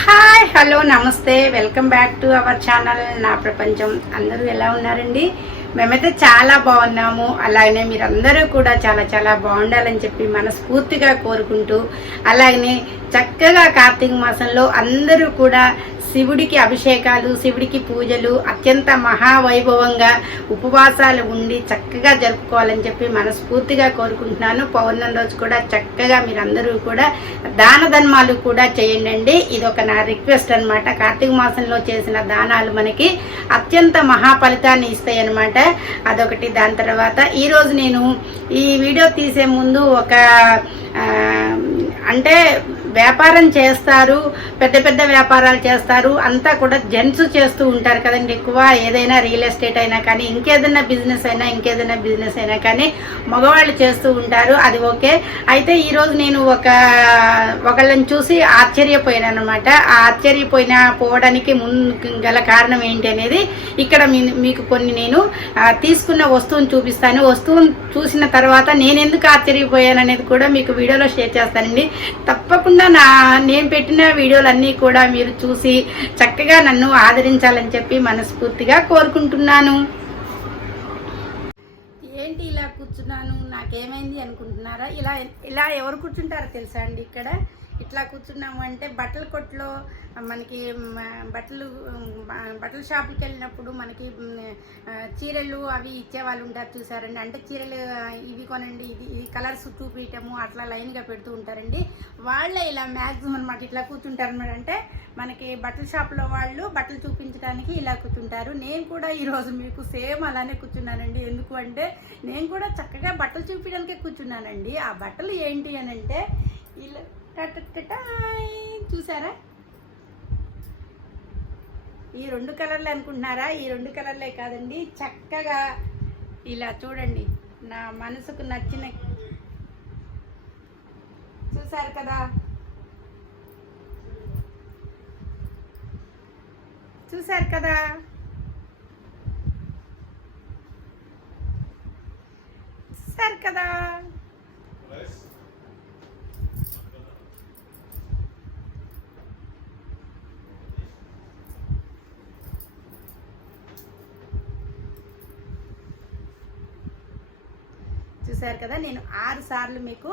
Hi hello నమస్తే. Welcome back to our channel నా ప్రపంచం. అందరూ ఎలా ఉన్నారండి? మేమైతే చాలా బాగున్నాము. అలాగనే మీరందరూ కూడా చాలా చాలా బాగుండాలని చెప్పి మనస్ఫూర్తిగా కోరుకుంటూ అలాగనే చక్కగా కార్తీక మాసంలో అందరూ కూడా శివుడికి అభిషేకాలు శివుడికి పూజలు అత్యంత మహావైభవంగా ఉపవాసాలు ఉండి చక్కగా జరుపుకోవాలని చెప్పి మనస్ఫూర్తిగా కోరుకుంటున్నాను. పౌర్ణమి రోజు కూడా చక్కగా మీరందరూ కూడా దాన ధర్మాలు కూడా చేయండి ఇది ఒక నా రిక్వెస్ట్ అన్నమాట. కార్తీక మాసంలో చేసిన దానాలు మనకి అత్యంత మహా ఫలితాన్ని ఇస్తాయి అనమాట అదొకటి. దాని తర్వాత ఈరోజు నేను ఈ వీడియో తీసే ముందు ఒక అంటే వ్యాపారం చేస్తారు పెద్ద పెద్ద వ్యాపారాలు చేస్తారు అంతా కూడా జెంట్స్ చేస్తూ ఉంటారు కదండి. ఎక్కువ ఏదైనా రియల్ ఎస్టేట్ అయినా కానీ ఇంకేదైనా బిజినెస్ అయినా ఇంకేదైనా బిజినెస్ అయినా కానీ మగవాళ్ళు చేస్తూ ఉంటారు. అది ఓకే. అయితే ఈరోజు నేను ఒక ఒకళ్ళని చూసి ఆశ్చర్యపోయాను అనమాట ఆ ఆశ్చర్యపోయిన పోవడానికి ముందు గల కారణం ఏంటి అనేది ఇక్కడ మీ- మీకు కొన్ని నేను తీసుకున్న వస్తువుని చూపిస్తాను. వస్తువును చూసిన తర్వాత నేను ఎందుకు ఆశ్చర్యపోయాను అనేది కూడా మీకు వీడియోలో షేర్ చేస్తానండి. తప్పకుండా నా నేను పెట్టిన వీడియోలన్నీ కూడా మీరు చూసి చక్కగా నన్ను ఆదరించాలని చెప్పి మనస్ఫూర్తిగా కోరుకుంటున్నాను. ఏంటి ఇలా కూర్చున్నాను? నాకేమైంది అనుకుంటున్నారా? ఇలా ఇలా ఎవరు కూర్చుంటారో తెలుసా అండి ఇక్కడ? ఇట్లా కూర్చున్నాము అంటే బట్టల కొట్లో మనకి బట్టలు బట్టల షాపుకి వెళ్ళినప్పుడు మనకి చీరలు అవి ఇచ్చే వాళ్ళు ఉంటారు చూసారండి. అంటే చీరలు ఇవి కొనండి ఇది ఈ కలర్స్ చూపించటము అట్లా లైన్గా పెడుతూ ఉంటారండి. వాళ్ళే ఇలా మ్యాక్సిమం అనమాట ఇట్లా కూర్చుంటారు అన్నమాట. అంటే మనకి బట్టల షాప్లో వాళ్ళు బట్టలు చూపించడానికి ఇలా కూర్చుంటారు. నేను కూడా ఈరోజు మీకు సేమ్ అలానే కూర్చున్నానండి. ఎందుకు అంటే నేను కూడా చక్కగా బట్టలు చూపించడానికే కూర్చున్నానండి. ఆ బట్టలు ఏంటి అని అంటే ఇలా చూసారా? ఈ రెండు కలర్లు అనుకుంటున్నారా? ఈ రెండు కలర్లే కాదండి. చక్కగా ఇలా చూడండి. నా మనసుకు నచ్చిన చూసారు కదా? చూసారు కదా? చూసారు కదా చూసారు కదా నేను ఆరు సార్లు మీకు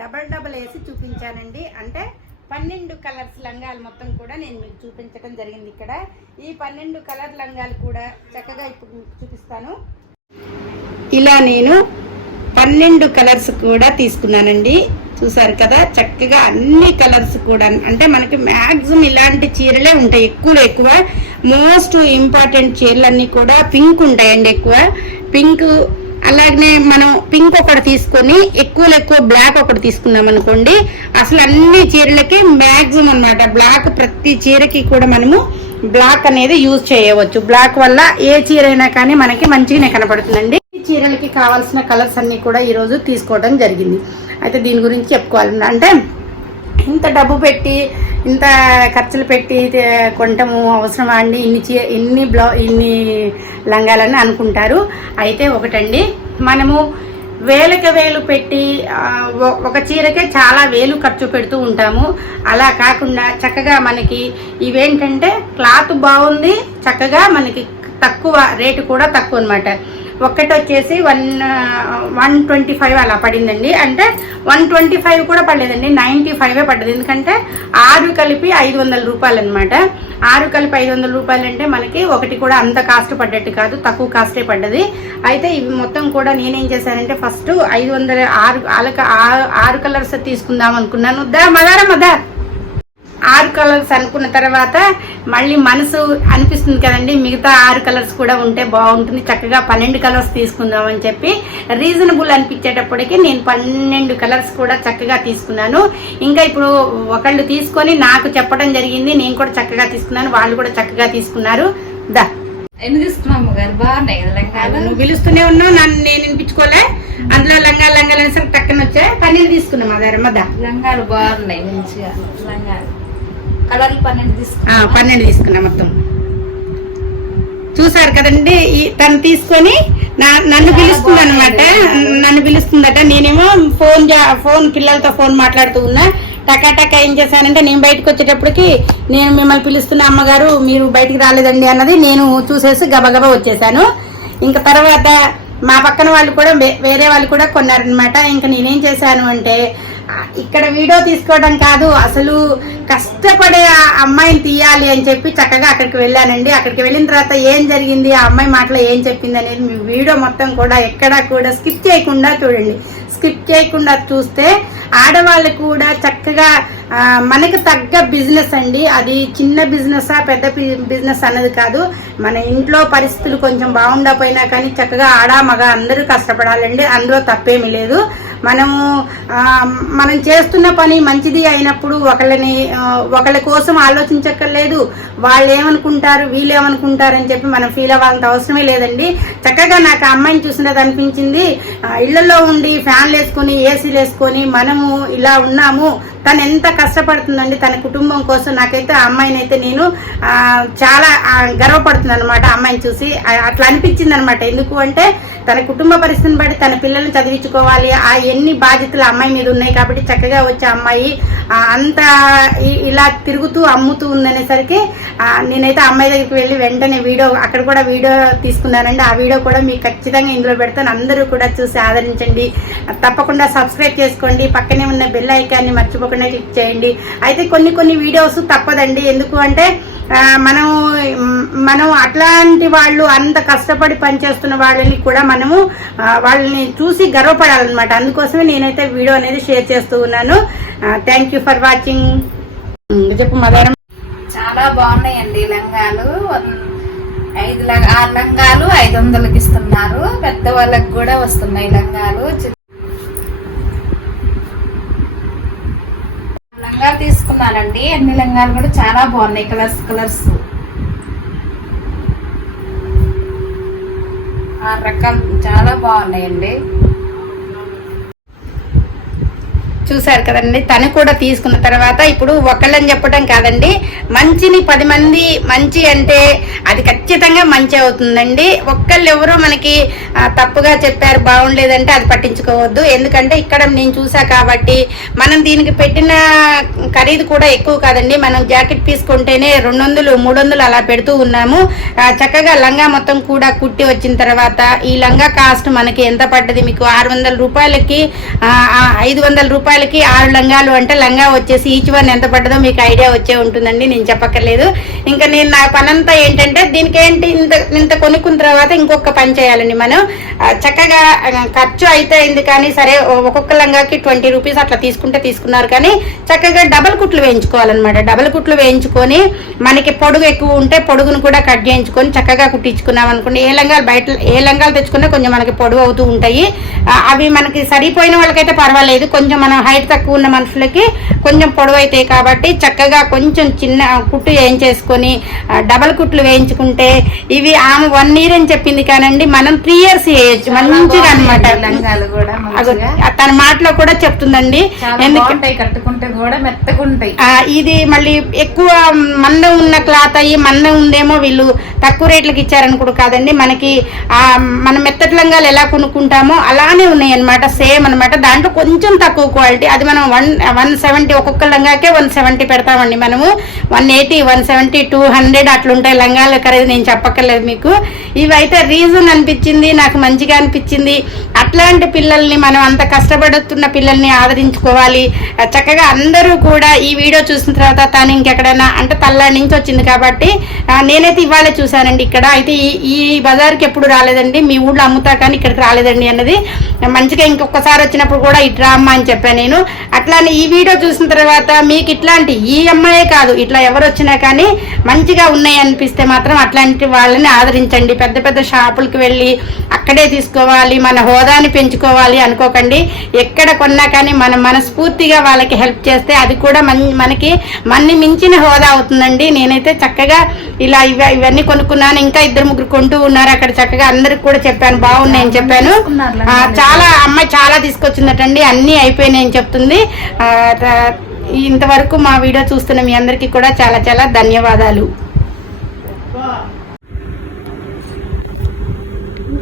డబల్ డబల్ వేసి చూపించానండి. అంటే పన్నెండు కలర్స్ లంగాలు మొత్తం కూడా నేను మీకు చూపించడం జరిగింది ఇక్కడ. ఈ పన్నెండు కలర్ లంగాలు కూడా చక్కగా ఇప్పుడు మీకు చూపిస్తాను. ఇలా నేను పన్నెండు కలర్స్ కూడా తీసుకున్నానండి. చూసారు కదా చక్కగా అన్ని కలర్స్ కూడా. అంటే మనకి మ్యాక్సిమం ఇలాంటి చీరలే ఉంటాయి. ఎక్కువ ఎక్కువ. మోస్ట్ ఇంపార్టెంట్ చీరలన్నీ కూడా పింక్ ఉంటాయండి ఎక్కువ. పింక్ అలాగనే మనం పింక్ ఒకటి తీసుకొని ఎక్కువలో ఎక్కువ బ్లాక్ ఒకటి తీసుకున్నాం అనుకోండి అసలు అన్ని చీరలకి మ్యాక్సిమం అన్నమాట. బ్లాక్ ప్రతి చీరకి కూడా మనము బ్లాక్ అనేది యూజ్ చేయవచ్చు. బ్లాక్ వల్ల ఏ చీర అయినా కానీ మనకి మంచిగానే కనపడుతుందండి. ఈ చీరలకి కావాల్సిన కలర్స్ అన్ని కూడా ఈ రోజు తీసుకోవడం జరిగింది. అయితే దీని గురించి చెప్పుకోవాలి అంటే ఇంత డబ్బు పెట్టి ఇంత ఖర్చులు పెట్టి కొంటము కొనటము అవసరమా అండి? ఇన్ని చీ ఇన్ని బ్లౌ ఇన్ని లంగాలని అనుకుంటారు. అయితే ఒకటండి మనము వేలకి వేలు పెట్టి ఒక చీరకే చాలా వేలు ఖర్చు పెడుతూ ఉంటాము. అలా కాకుండా చక్కగా మనకి ఇవేంటంటే క్లాత్ బాగుంది చక్కగా మనకి తక్కువ రేటు కూడా తక్కువ అనమాట ఒక్కటి వచ్చేసి వన్ వన్ ట్వంటీ ఫైవ్ అలా పడిందండి. అంటే వన్ ట్వంటీ ఫైవ్ కూడా పడలేదండి. నైంటీ ఫైవే పడ్డది. ఎందుకంటే ఆరు కలిపి ఐదు వందల రూపాయలు అనమాట ఆరు కలిపి ఐదు వందల రూపాయలు అంటే మనకి ఒకటి కూడా అంత కాస్ట్ పడ్డట్టు కాదు. తక్కువ కాస్టే పడ్డది. అయితే ఇవి మొత్తం కూడా నేనేం చేశానంటే ఫస్ట్ ఐదు వందల ఆరు ఆలక ఆరు కలర్స్ తీసుకుందాం అనుకున్నాను. దా మదారా మదా ఆరు కలర్స్ అనుకున్న తర్వాత మళ్ళీ మనసు అనిపిస్తుంది కదండి మిగతా ఆరు కలర్స్ కూడా ఉంటే బాగుంటుంది. చక్కగా పన్నెండు కలర్స్ తీసుకుందామని చెప్పి రీజనబుల్ అనిపించేటప్పటికి నేను పన్నెండు కలర్స్ కూడా చక్కగా తీసుకున్నాను. ఇంకా ఇప్పుడు ఒకళ్ళు తీసుకొని నాకు చెప్పడం జరిగింది నేను కూడా చక్కగా తీసుకున్నాను వాళ్ళు కూడా చక్కగా తీసుకున్నారు. దా. బాగున్నాయి లంగాలు? నువ్వు పిలుస్తూనే ఉన్నావు నన్ను నేను వినిపించుకోలే. అందులో లంగా లంగాలు అనేసరికి టక్కన వచ్చా పన్నెండు తీసుకున్నాం అదారమ్మ దా. లంగాలు బాగున్నాయి మంచిగా లంగాలు. పన్నెండు తీసుకున్నాం పన్నెండు తీసుకున్నా మొత్తం. చూసారు కదండి తను తీసుకొని నన్ను పిలుస్తుంది అనమాట నన్ను పిలుస్తుందట. నేనేమో ఫోన్ ఫోన్ పిల్లలతో ఫోన్ మాట్లాడుతూ ఉన్నా. టకా టకా ఏం చేశానంటే నేను బయటకు వచ్చేటప్పటికి నేను మిమ్మల్ని పిలుస్తున్న అమ్మగారు మీరు బయటికి రాలేదండి అన్నది నేను చూసేసి గబగబా వచ్చేసాను. ఇంకా తర్వాత మా పక్కన వాళ్ళు కూడా వేరే వాళ్ళు కూడా కొన్నారనమాట ఇంకా నేనేం చేశాను అంటే ఇక్కడ వీడియో తీసుకోవడం కాదు అసలు కష్టపడే ఆ అమ్మాయిని తీయాలి అని చెప్పి చక్కగా అక్కడికి వెళ్ళానండి. అక్కడికి వెళ్ళిన తర్వాత ఏం జరిగింది ఆ అమ్మాయి మాటలో ఏం చెప్పింది అనేది మీ వీడియో మొత్తం కూడా ఎక్కడా కూడా స్కిప్ చేయకుండా చూడండి. స్కిప్ చేయకుండా చూస్తే ఆడవాళ్ళు కూడా చక్కగా మనకు తగ్గ బిజినెస్ అండి. అది చిన్న బిజినెస్ పెద్ద బిజినెస్ అన్నది కాదు. మన ఇంట్లో పరిస్థితులు కొంచెం బాగుండకపోయినా కానీ చక్కగా ఆడ మగ అందరూ కష్టపడాలండి. అందులో తప్పేమీ లేదు. మనము మనం చేస్తున్న పని మంచిది అయినప్పుడు ఒకళ్ళని ఒకళ్ళ కోసం ఆలోచించక్కర్లేదు. వాళ్ళు ఏమనుకుంటారు వీళ్ళు ఏమనుకుంటారని చెప్పి మనం ఫీల్ అవ్వాలంత అవసరమే లేదండి. చక్కగా నాకు ఆ అమ్మాయిని చూసినది అనిపించింది. ఇళ్ళలో ఉండి ఫ్యాన్లు వేసుకొని ఏసీలు వేసుకొని మనము ఇలా ఉన్నాము. తను ఎంత కష్టపడుతుందండి తన కుటుంబం కోసం. నాకైతే ఆ అమ్మాయిని అయితే నేను చాలా గర్వపడుతున్నాను అనమాట అమ్మాయిని చూసి. అట్లా అనిపించింది అనమాట ఎందుకు అంటే తన కుటుంబ పరిస్థితిని బట్టి తన పిల్లల్ని చదివించుకోవాలి. ఆ ఎన్ని బాధ్యతలు ఆ అమ్మాయి మీద ఉన్నాయి కాబట్టి చక్కగా వచ్చే అమ్మాయి ఆ, అంత ఇలా తిరుగుతూ అమ్ముతూ ఉందనేసరికి నేనైతే అమ్మాయి దగ్గరికి వెళ్ళి వెంటనే వీడియో అక్కడ కూడా వీడియో తీసుకున్నానండి. ఆ వీడియో కూడా మీకు ఖచ్చితంగా ఇందులో పెడతాను. అందరూ కూడా చూసి ఆదరించండి. తప్పకుండా సబ్స్క్రైబ్ చేసుకోండి. పక్కనే ఉన్న బెల్ ఐకాన్ని మర్చిపోకుండా క్లిక్ చేయండి. అయితే కొన్ని కొన్ని వీడియోస్ తప్పదండి. ఎందుకు అంటే మనం మనం అట్లాంటి వాళ్ళు అంత కష్టపడి పనిచేస్తున్న వాళ్ళని కూడా మనము వాళ్ళని చూసి గర్వపడాలన్నమాట. అందుకోసమే నేనైతే వీడియో అనేది షేర్ చేస్తూ ఉన్నాను. థ్యాంక్ యూ ఫర్ వాచింగ్ చెప్పు మదారం చాలా బాగున్నాయండి లంగాలు. ఐదు ఆరు లంగాలు ఐదు వందలకి ఇస్తున్నారు పెద్ద వాళ్ళకి కూడా వస్తున్నాయి లంగాలు. లంగాలు తీసుకున్నానండి అన్ని లంగాలు కూడా చాలా బాగున్నాయి కలర్స్ కలర్స్. ఆరు రకాలు చాలా బాగున్నాయండి. చూశారు కదండి. తను కూడా తీసుకున్న తర్వాత ఇప్పుడు ఒకళ్ళని చెప్పడం కాదండి. మంచిని పది మంది మంచి అంటే అది ఖచ్చితంగా మంచి అవుతుందండి. ఒక్కళ్ళు ఎవరో మనకి తప్పుగా చెప్పారు బాగుండలేదంటే అది పట్టించుకోవద్దు. ఎందుకంటే ఇక్కడ నేను చూసా కాబట్టి మనం దీనికి పెట్టిన ఖరీదు కూడా ఎక్కువ కాదండి. మనం జాకెట్ తీసుకుంటేనే రెండు వందలు మూడు వందలు అలా పెడుతూ ఉన్నాము. చక్కగా లంగా మొత్తం కూడా కుట్టి వచ్చిన తర్వాత ఈ లంగా కాస్ట్ మనకి ఎంత పడ్డది? మీకు ఆరు వందల రూపాయలకి ఐదు వందల లంగాలకి ఆరు లంగాలు అంటే లంగా వచ్చేసి ఈచ్ వన్ ఎంత పడ్డదో మీకు ఐడియా వచ్చే ఉంటుందండి నేను చెప్పక్కర్లేదు. ఇంకా నేను నా పనంతా ఏంటంటే దీనికి ఏంటి ఇంత ఇంత కొనుక్కున్న తర్వాత ఇంకొక పని చేయాలండి మనం. చక్కగా ఖర్చు అయితే అయింది కానీ సరే ఒక్కొక్క లంగాకి ట్వంటీ రూపీస్ అట్లా తీసుకుంటే తీసుకున్నారు కానీ చక్కగా డబల్ కుట్లు వేయించుకోవాలన్నమాట. డబల్ కుట్లు వేయించుకొని మనకి పొడుగు ఎక్కువ ఉంటే పొడుగును కూడా కట్ చేయించుకొని చక్కగా కుట్టించుకున్నాం అనుకోండి. ఏ లంగాలు బయట ఏ లంగాలు తెచ్చుకున్నా కొంచెం మనకి పొడుగు అవుతూ ఉంటాయి. అవి మనకి సరిపోయిన వాళ్ళకైతే పర్వాలేదు. కొంచెం మనం హైట్ తక్కువ ఉన్న మనుషులకి కొంచెం పొడవు అవుతాయి కాబట్టి చక్కగా కొంచెం చిన్న కుట్టు వేయించేసుకొని డబల్ కుట్లు వేయించుకుంటే ఇవి ఆమె వన్ ఇయర్ అని చెప్పింది కానండి మనం త్రీ ఇయర్స్ వేయచ్చు. మంచిగా అనమాట కూడా తన మాటలో కూడా చెప్తుందండి. ఎందుకంటే కట్టుకుంటే కూడా ఇది మళ్ళీ ఎక్కువ మందం ఉన్న క్లాత్ అయ్యి మందం ఉందేమో వీళ్ళు తక్కువ రేట్లకి ఇచ్చారనుకోడు కాదండి. మనకి ఆ మన మెత్తటి లంగాలు ఎలా కొనుక్కుంటామో అలానే ఉన్నాయి అనమాట సేమ్ అన్నమాట. దాంట్లో కొంచెం తక్కువ క్వాలిటీ అది మనం వన్ వన్ సెవెంటీ ఒక్కొక్క లంగాకే వన్ సెవెంటీ పెడతామండి మనము. One eighty one seventy two hundred అట్లుంటాయి లంగాలు ఖరీదు నేను చెప్పక్కర్లేదు మీకు. ఇవైతే రీజన్ అనిపించింది నాకు మంచిగా అనిపించింది. అట్లాంటి పిల్లల్ని మనం అంత కష్టపడుతున్న పిల్లల్ని ఆదరించుకోవాలి. చక్కగా అందరూ కూడా ఈ వీడియో చూసిన తర్వాత తను ఇంకెక్కడైనా అంటే తల్లాడి నుంచి వచ్చింది కాబట్టి నేనైతే ఇవాళే చూశానండి ఇక్కడ. అయితే ఈ ఈ బజార్కి ఎప్పుడు రాలేదండి మీ ఊళ్ళో అమ్ముతా కానీ ఇక్కడికి రాలేదండి అన్నది. మంచిగా ఇంకొకసారి వచ్చినప్పుడు కూడా ఇట్లా అమ్మ అని చెప్పాను. నేను. అట్లానే ఈ వీడియో చూసిన తర్వాత మీకు ఇట్లాంటి ఈ అమ్మాయే కాదు ఇట్లా ఎవరు వచ్చినా కానీ మంచిగా ఉన్నాయి అనిపిస్తే మాత్రం అట్లాంటి వాళ్ళని ఆదరించండి. పెద్ద పెద్ద షాపులకు వెళ్ళి అక్కడే తీసుకోవాలి మన హోదాని పెంచుకోవాలి అనుకోకండి. ఎక్కడ కొన్నా కానీ మనం మనస్ఫూర్తిగా వాళ్ళకి హెల్ప్ చేస్తే అది కూడా మన మనకి మన్ని మించిన హోదా అవుతుందండి. నేనైతే చక్కగా ఇలా ఇవ ఇవన్నీ కొనుక్కున్నాను. ఇంకా ఇద్దరు ముగ్గురు కొంటూ ఉన్నారు అక్కడ చక్కగా. అందరికి కూడా చెప్పాను. బాగున్నాయని చెప్పాను. చాలా అమ్మాయి చాలా తీసుకొచ్చిందటండి. అన్నీ అయిపోయినాయని చెప్తుంది. ఇంతవరకు మా వీడియో చూస్తున్న మీ అందరికీ కూడా చాలా చాలా ధన్యవాదాలు.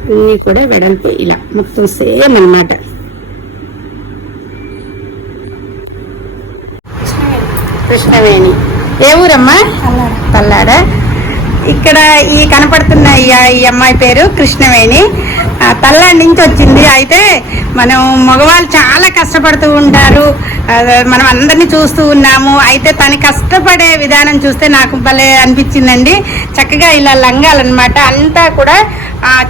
అన్నీ కూడా వెడల్పు ఇలా మొత్తం సేమ్ అన్నమాట. కృష్ణవేణి. ఏ ఊరమ్మా? పల్లాడ ఇక్కడ ఈ కనపడుతున్న ఈ అమ్మాయి పేరు కృష్ణవేణి. తల్లాడి నుంచి వచ్చింది. అయితే మనం మగవాళ్ళు చాలా కష్టపడుతూ ఉంటారు. మనం అందరినీ చూస్తూ ఉన్నాము. అయితే తను కష్టపడే విధానం చూస్తే నాకు భలే అనిపించిందండి. చక్కగా ఇలా లంగాలన్నమాట. అంతా కూడా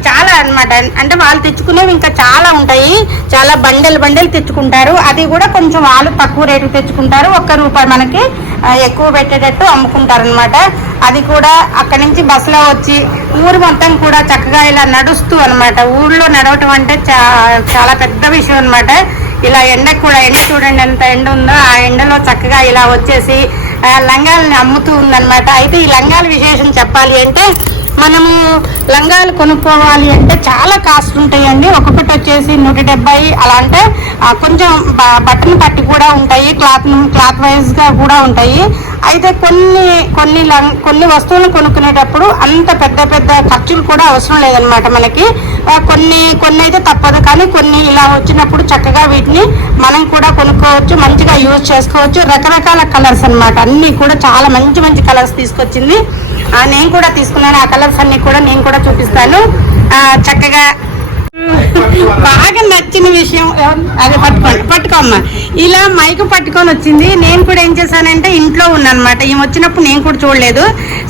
చాలా అన్నమాట. అంటే వాళ్ళు తెచ్చుకునేవి ఇంకా చాలా ఉంటాయి. చాలా బండెలు బండెలు తెచ్చుకుంటారు. అది కూడా కొంచెం వాళ్ళు తక్కువ రేటు తెచ్చుకుంటారు. ఒక్క రూపాయి మనకి ఎక్కువ పెట్టేటట్టు అమ్ముకుంటారు అనమాట అది కూడా అక్కడి నుంచి బస్సులో వచ్చి ఊరు మొత్తం కూడా చక్కగా ఇలా నడుస్తూ అనమాట ఊళ్ళో నడవటం అంటే చా- చాలా పెద్ద విషయం అనమాట ఇలా ఎండకు కూడా ఎండ చూడండి ఎంత ఎండ ఉందో ఆ ఎండలో చక్కగా ఇలా వచ్చేసి లంగాలని అమ్ముతూ ఉందనమాట అయితే ఈ లంగాల విశేషం చెప్పాలి అంటే మనము లంగాలు కొనుక్కోవాలి అంటే చాలా కాస్ట్ ఉంటాయండి. ఒక్కొక్కటి వచ్చేసి నూట డెబ్బై అలా అంటే కొంచెం బ- బట్టన్ పట్టి కూడా ఉంటాయి. క్లాత్ క్లాత్ వైజ్గా కూడా ఉంటాయి. అయితే కొన్ని కొన్ని లం- కొన్ని వస్తువులను కొనుక్కునేటప్పుడు అంత పెద్ద పెద్ద ఖర్చులు కూడా అవసరం లేదనమాట మనకి. కొన్ని కొన్ని అయితే తప్పదు. కానీ కొన్ని ఇలా వచ్చినప్పుడు చక్కగా వీటిని మనం కూడా కొనుక్కోవచ్చు మంచిగా యూజ్ చేసుకోవచ్చు. రకరకాల కలర్స్ అనమాట అన్నీ కూడా చాలా మంచి మంచి కలర్స్ తీసుకొచ్చింది. నేను కూడా తీసుకున్నాను. ఆ కలర్స్ అన్ని కూడా నేను కూడా చూపిస్తాను. చక్కగా బాగా నచ్చిన విషయం అది పట్టుకోండి పట్టుకోమ్మా. ఇలా మైక్ పట్టుకొని వచ్చింది. నేను కూడా ఏం చేశానంటే ఇంట్లో ఉన్నానమాట ఈమె వచ్చినప్పుడు నేను కూడా చూడలేదు.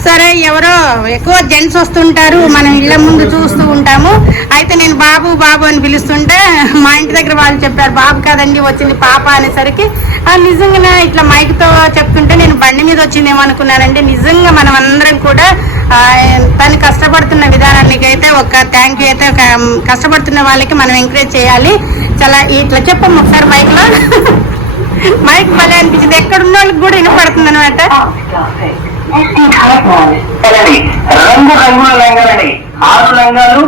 సరే ఎవరో ఎక్కువ జెంట్స్ వస్తుంటారు. మనం ఇళ్ళ ముందు చూస్తూ ఉంటాము. అయితే నేను బాబు బాబు అని పిలుస్తుంటే మా ఇంటి దగ్గర వాళ్ళు చెప్పారు బాబు కాదండి వచ్చింది పాప అనేసరికి "ఆ, ఇట్లా మైక్తో చెప్తుంటే నేను బండి మీద వచ్చిందేమో అనుకున్నానండి. నిజంగా మనం అందరం కూడా తను కష్టపడుతున్న విధానానికి అయితే ఒక థ్యాంక్ యూ అయితే ఒక కష్టపడుతున్న వాళ్ళకి మనం ఎంకరేజ్ చేయాలి. చాలా ఇట్లా చెప్పమ్మ ఒకసారి మైక్లో. మైక్ భలే అనిపించింది. ఎక్కడ ఉన్న వాళ్ళకి కూడా వినపడుతుంది అనమాట రంగు రంగుల లంగాలండి ఆరు లంగాలు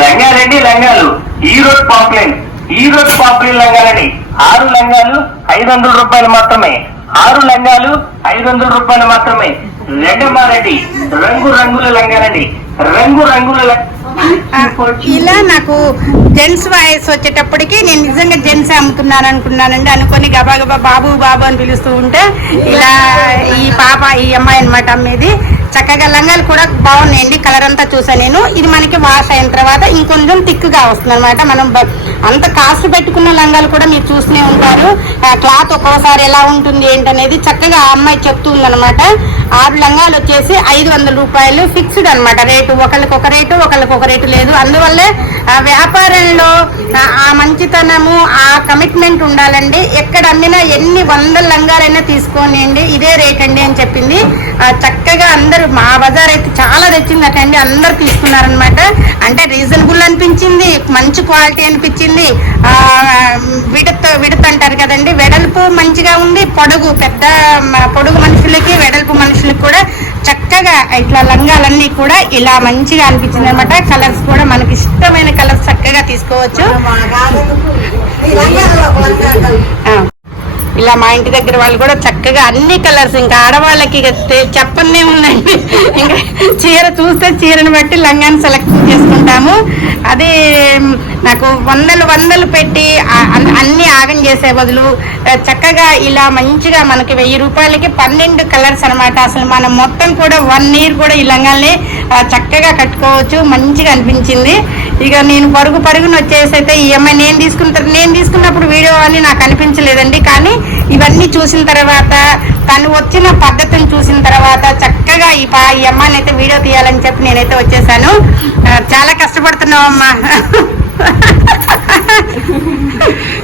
లంగాలండి లంగాలు. ఈ రోజు పాంప్లెన్ ఈ రోజు పాంప్లెన్ లంగాలండి ఆరు లంగాలు ఐదు వందల రూపాయలు మాత్రమే. ఆరు లంగాలు ఐదు వందల రూపాయలు మాత్రమే. రంగు రంగుల రంగు రంగుల ఇలా నాకు జెంట్స్ వాయిస్ వచ్చేటప్పటికి నేను నిజంగా జెంట్స్ అమ్ముతున్నాను అనుకున్నానండి. అనుకొని గబా గబా బాబు బాబు అని పిలుస్తూ ఉంటే ఇలా ఈ పాప ఈ అమ్మాయి అనమాట అమ్మేది. చక్కగా లంగాలు కూడా బాగున్నాయండి. కలర్ అంతా చూసా నేను. ఇది మనకి వాష్ అయిన తర్వాత ఇంకొంచెం థిక్గా వస్తుంది అనమాట మనం అంత కాస్ట్ పెట్టుకున్న లంగాలు కూడా మీరు చూస్తూనే ఉంటారు. క్లాత్ ఒక్కోసారి ఎలా ఉంటుంది ఏంటనేది చక్కగా ఆ అమ్మాయి చెప్తుందనమాట ఉందన్నమాట. ఆరు లంగాలు వచ్చేసి ఐదు వందల రూపాయలు ఫిక్స్డ్ అనమాట రేటు ఒకరికి ఒక రేటు ఒకరికి ఒక రేటు లేదు. అందువల్లే వ్యాపారంలో ఆ- మంచితనము ఆ కమిట్మెంట్ ఉండాలండి. ఎక్కడ అమ్మినా ఎన్ని వందల లంగాలైనా తీసుకోనియండి ఇదే రేట్ అండి అని చెప్పింది. చక్కగా అందరూ మా బజార్ అయితే చాలా తెచ్చిందటండి అందరు తీసుకున్నారనమాట అంటే రీజనబుల్ అనిపించింది మంచి క్వాలిటీ అనిపించింది. ఆ విడత విడత అంటారు కదండి. వెడల్పు మంచిగా ఉంది. పొడుగు పెద్ద పొడుగు మనుషులకి వెడల్పు మనుషులకి కూడా చక్కగా ఇట్లా లంగాలన్నీ కూడా ఇలా మంచిగా అనిపించింది అనమాట కలర్స్ కూడా మనకి ఇష్టమైన కలర్స్ చక్కగా తీసుకోవచ్చు. ఇలా మా ఇంటి దగ్గర వాళ్ళు కూడా చక్కగా అన్ని కలర్స్ ఇంకా ఆడవాళ్ళకి చెప్పనే ఉందండి. ఇంకా చీర చూస్తే చీరను బట్టి లంగాన్ని సెలెక్ట్ చేసుకుంటాము. అది నాకు వందలు వందలు పెట్టి అన్- అన్ని ఆగం చేసే బదులు చక్కగా ఇలా మంచిగా మనకి వెయ్యి రూపాయలకి పన్నెండు కలర్స్ అనమాట అసలు మనం మొత్తం కూడా వన్ ఇయర్ కూడా ఈ లంగాల్ని చక్కగా కట్టుకోవచ్చు మంచిగా అనిపించింది. ఇక నేను పరుగు పరుగును వచ్చేసి అయితే ఈఎంఐ నేను తీసుకున్న నేను తీసుకున్నప్పుడు వీడియో అని నాకు అనిపించలేదండి. కానీ ఇవన్నీ చూసిన తర్వాత తను వచ్చిన పద్ధతిని చూసిన తర్వాత చక్కగా ఈ పా ఈ అమ్మాయిని అయితే వీడియో తీయాలని చెప్పి నేనైతే వచ్చేసాను. చాలా కష్టపడుతున్నావు అమ్మా